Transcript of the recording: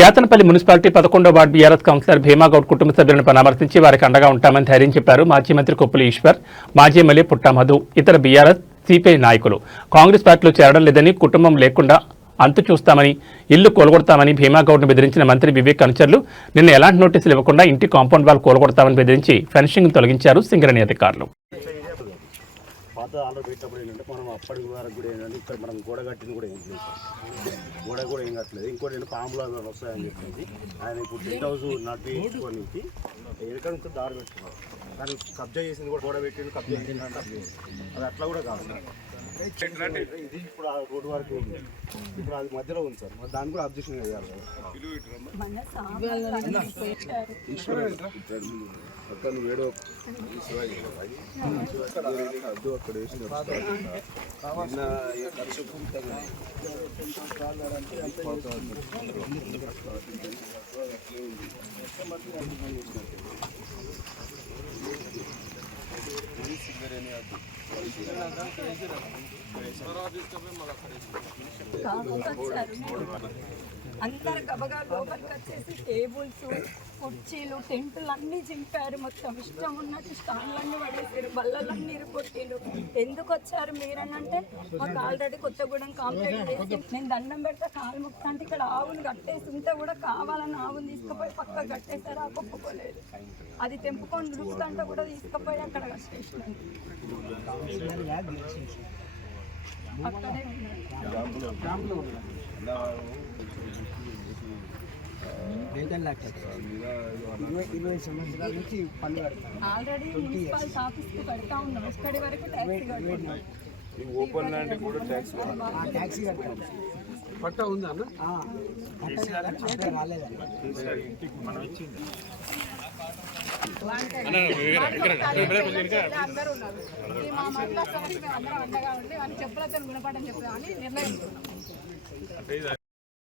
చేతనపల్లి municipality 11వ ward BRS councillor Bheemagoud కుటుంబ సభ్యులను పరామర్శించి వారికి అండగా ఉంటామని ధైర్యం చెప్పారు మాజీ మంత్రి కొప్పుల ఈశ్వర్, మాజీ ఎమ్మెల్యే పుట్టా మధు, ఇతర బీఆర్ఎస్ సిపిఐ నాయకులు. కాంగ్రెస్ పార్టీలో చేరడం లేదని, కుటుంబం లేకుండా అంతు చూస్తామని, ఇల్లు కూలగొడతామని భీమాగౌడ్ను బెదిరించిన మంత్రి వివేక్ అనుచరులు నిన్న ఎలాంటి నోటీసులు ఇవ్వకుండా ఇంటి కాంపౌండ్ వాల్ కూలగొడతామని బెదిరించి ఫెన్సింగ్ తొలగించారు సింగరేణి అధికారులు. పాత ఆర్డర్ పెట్టినప్పుడు ఏంటంటే మనం అప్పటి వరకు కూడా ఏంటంటే ఇక్కడ మనం గోడ కట్టింది కూడా ఏం లేదు, గోడ కూడా ఏం కట్టలేదు. ఇంకోటి ఏంటంటే పాములు అవి వస్తాయని చెప్పేసి ఆయన ఇప్పుడు టెంట్ హౌస్ నడిపించుకోనికి ఎక్కడ నుంచి దారి పెట్టుకున్నారు. దాన్ని కబ్జా చేసింది కూడా గోడ పెట్టింది, కబ్జా చేసింది అంటే అది అట్లా కూడా కాదు. ఇది ఇప్పుడు ఆ రోడ్డు వరకు ఉంది, ఇప్పుడు అది మధ్యలో ఉంది సార్. మరి దాన్ని కూడా అబ్జెక్షన్ చేయాలి. అక్కడ వేడో అద్దు అక్కడ వేసిన అందరు గబగా లోపలికి వచ్చేసి టేబుల్స్, కుర్చీలు, టెంట్లు అన్నీ చింపారు. మొత్తం ఇష్టం ఉన్నట్టు స్టాండ్లన్నీ పడేసారు, బల్లలన్నీ ఇరుకొట్టిరు. ఎందుకు వచ్చారు మీరని అంటే మాకు ఆల్రెడీ కొత్తగూడెం కాంప్లైంట్ చేసి నేను దండం పెడితే కాలు ముక్తా అంటే ఇక్కడ ఆవును కట్టేసి ఉంటే కూడా కావాలని ఆవును తీసుకుపోయి పక్క కట్టేసారు. ఆ ఒప్పుకోలేదు, అది తెంపుకొని రుపుతుంటే కూడా తీసుకుపోయి అక్కడ కట్టేసినాను. అక్కడే ఆల్రెడీ మున్సిపాలిటీ ఆఫీస్కి కడతా ఉన్నాం. ఇక్కడి వరకు ట్యాక్సీ కడుతున్నాం. ఓపెన్ ల్యాండ్ కూడా ట్యాక్సీ పట్టా ఉందా అన్న? అందరూ ఉన్నారు. మా మహిళా సంఘానికి మేము అందరం అండగా ఉండి వాళ్ళని చెప్పలతో గుణపడని చెప్పామని నిర్ణయం.